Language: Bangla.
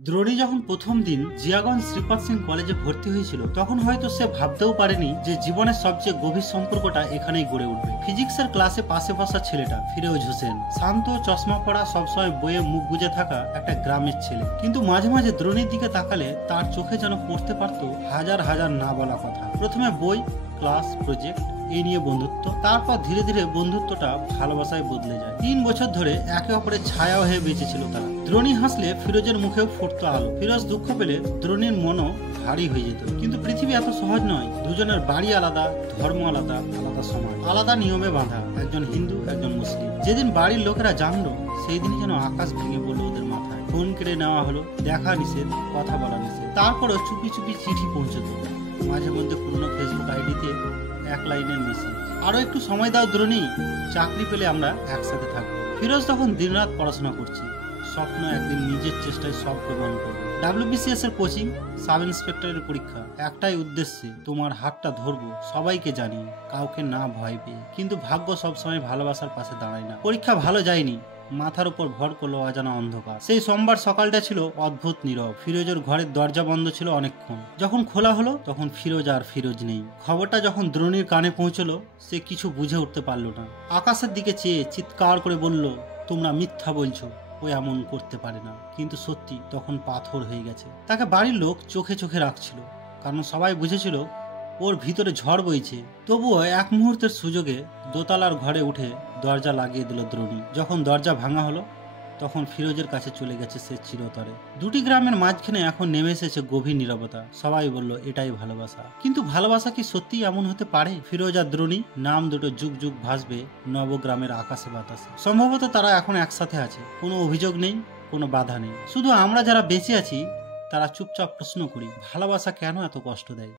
দ্রোণী যখন প্রথম দিন জিয়াগঞ্জ শ্রীপাদ সিং কলেজে ভর্তি হয়েছিল তখন হয়তো সে ভাবতেও পারেনি যে জীবনের সবচেয়ে গভীর সম্পর্কটা এখানেই গড়ে উঠবে। ফিজিক্সের ক্লাসে পাশে বসা ছেলেটা ফিরোজ হোসেন, শান্ত, চশমা পড়া, সবসময় বইয়ে মুখ গুজে থাকা একটা গ্রামের ছেলে, কিন্তু মাঝে মাঝে দ্রোণীর দিকে তাকালে তার চোখে যেন পড়তে পারত হাজার হাজার না বলা কথা। প্রথমে বই, ক্লাস, প্রজেক্ট, এই নিয়ে বন্ধুত্ব, তারপর ধীরে ধীরে বন্ধুত্বটা ভালোবাসায় বদলে যায়। 3 বছর ধরে একে অপরের ছায়া হয়ে বেঁচেছিল তারা। দ্রোণী হাসলে ফিরোজের মুখেও ফুটতো আলো, ফিরোজ দুঃখ পেলে দ্রোণীর মনও ভারী হয়ে যেত। কিন্তু পৃথিবী এত সহজ নয়। দুজনের বাড়ি আলাদা, ধর্ম আলাদা, আলাদা সমাজ, আলাদা নিয়মে বাঁধা, একজন হিন্দু একজন মুসলিম। যেদিন বাড়ির লোকেরা জানলো সেই দিনই যেন আকাশ ভেঙে পড়লো ওদের মাথায়। ফোন কেড়ে নেওয়া হলো, দেখা নিষেধ, কথা বলা নিষেধ। তারপরেও চুপি চুপি চিঠি পৌঁছতো, মাঝে মধ্যে পুরনো ফেসবুক আইডিতে এক লাইনের মেসেজ, আরো একটু সময় দাও দ্রোণী, চাকরি পেলে আমরা একসাথে থাকবো। ফিরোজ তখন দিনরাত পড়াশোনা করছে, স্বপ্ন একদিন নিজের চেষ্টায় সব প্রমাণ করবে। WBCS এর কোচিং, সাব ইন্সপেক্টরের পরীক্ষা, একটাই উদ্দেশ্যে তোমার হাতটা ধরবো, সবাইকে জানিয়ে, কাউকে না ভয় পেয়ে। কিন্তু ভাগ্য সবসময় ভালোবাসার পাশে দাঁড়ায় না। পরীক্ষা ভালো যায়নি, মাথার উপর ভর করলো অজানা অন্ধকার। সেই সোমবার সকালটা ছিল অদ্ভুত নীরব। ফিরোজের ঘরের দরজা বন্ধ ছিল অনেকক্ষণ। যখন খোলা হলো তখন ফিরোজ আর ফিরোজ নেই। খবরটা যখন দ্রোণীর কানে পৌঁছলো সে কিছু বুঝে উঠতে পারলো না। আকাশের দিকে চেয়ে চিৎকার করে বলল, তোমরা মিথ্যা বলছো, ও এমন করতে পারে না। কিন্তু সত্যি তখন পাথর হয়ে গেছে। তাকে বাড়ির লোক চোখে চোখে রাখছিল, কারণ সবাই বুঝেছিল ওর ভিতরে ঝড় বইছে। তবুও এক মুহূর্তের সুযোগে দোতলার ঘরে উঠে দরজা লাগিয়ে দিল দ্রোণী। যখন দরজা ভাঙা হলো তখন ফিরোজের কাছে চলে গেছে সে চিরতরে। দুটি গ্রামের মাঝখানে এখন নেমে এসেছে গভীর নীরবতা। সবাই বলল এটাই ভালোবাসা। কিন্তু ভালোবাসা কি সত্যি এমন হতে পারে? ফিরোজ আর দ্রোণী নাম দুটো যুগ যুগ ভাসবে নবগ্রামের আকাশে বাতাসে। সম্ভবত তারা এখন একসাথে আছে, কোনো অভিযোগ নেই, কোনো বাধা নেই। শুধু আমরা যারা বেঁচে আছি তারা চুপচাপ প্রশ্ন করি, ভালোবাসা কেন এত কষ্ট দেয়?